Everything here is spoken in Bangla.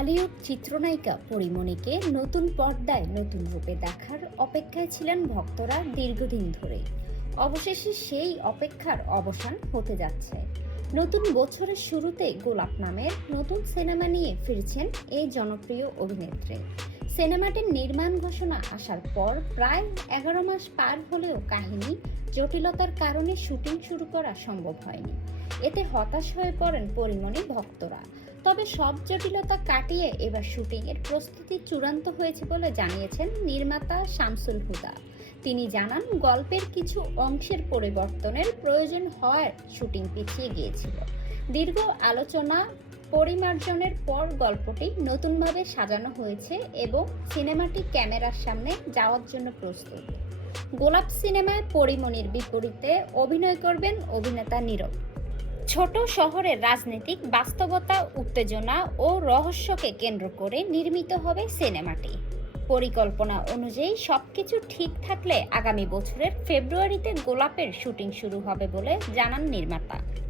ঢালিউড চিত্রনায়িকা পরীমনিকে নতুন পর্দায় নতুন রূপে দেখার অপেক্ষায় ছিলেন ভক্তরা দীর্ঘদিন ধরে। অবশেষে সেই অপেক্ষার অবসান হতে যাচ্ছে। নতুন বছরের শুরুতে গোলাপ নামের নতুন সিনেমা নিয়ে ফিরছেন এই জনপ্রিয় অভিনেত্রী। সিনেমাটির নির্মাণ ঘোষণা আসার পর প্রায় 11 মাস পার হলেও কাহিনী জটিলতার কারণে শুটিং শুরু করা সম্ভব হয়নি। এতে হতাশ হয়ে পড়েন পরীমনি ভক্তরা। তবে সব জটিলতা কাটিয়ে এবার শুটিংয়ের প্রস্তুতি চূড়ান্ত হয়েছে বলে জানিয়েছেন নির্মাতা শামসুল হুদা। তিনি জানান, গল্পের কিছু অংশের পরিবর্তনের প্রয়োজন হওয়ায় শুটিং পিছিয়ে গিয়েছিল। দীর্ঘ আলোচনা পরিমার্জনের পর গল্পটি নতুনভাবে সাজানো হয়েছে এবং সিনেমাটি ক্যামেরার সামনে যাওয়ার জন্য প্রস্তুত। গোলাপ সিনেমায় পরীমনির বিপরীতে অভিনয় করবেন অভিনেতা নীরব। ছোট শহরের রাজনৈতিক বাস্তবতা, উত্তেজনা ও রহস্যকে কেন্দ্র করে নির্মিত হবে সিনেমাটি। পরিকল্পনা অনুযায়ী সবকিছু ঠিক থাকলে আগামী বছরের ফেব্রুয়ারিতে গোলাপের শুটিং শুরু হবে বলে জানান নির্মাতা।